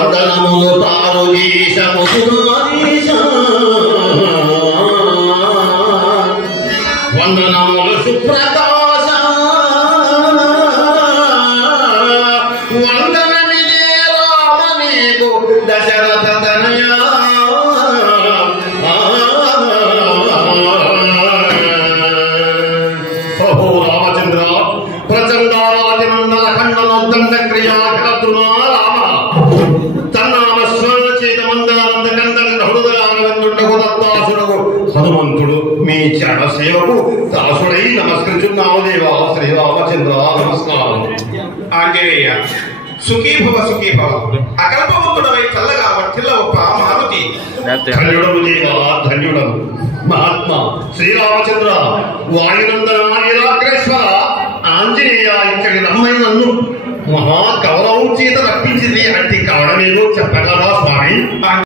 వందనములు తారు ఈశము సునారీశ వందనములు సుప్రకాశ వందనమిదే రామ నీకు దశరథ తనయా ప్రభు రామచంద్ర ప్రచండారాతి మండల ఖండనోద్దండ క్రియాకర్తృనా రామ తన్నామ స్మరణ చేత మందలంద కందన హృదయానందుండకు దత్తాసుడకు హనుమంతుడు మీ చరణ సేవకు దాసుడై నమస్కరించున్నావు దేవా శ్రీరామచంద్ర నమస్కారం. ఆంజనేయ సుఖీభవ సుఖీభవ అకల్పవంతుడవై చల్లగా వర్తిల్లవప్ప మారుతి. ధన్యుడము దేవా ధన్యుడము మహాత్మ శ్రీరామచంద్ర వాయునందన నిరాగ్రేశ్వర ఆంజనేయ ఇక్కడి రమ్మని నన్ను మహా గౌరవం చేత రప్పించింది. అట్టి కారణమేదో చెప్పగలరా స్వామి?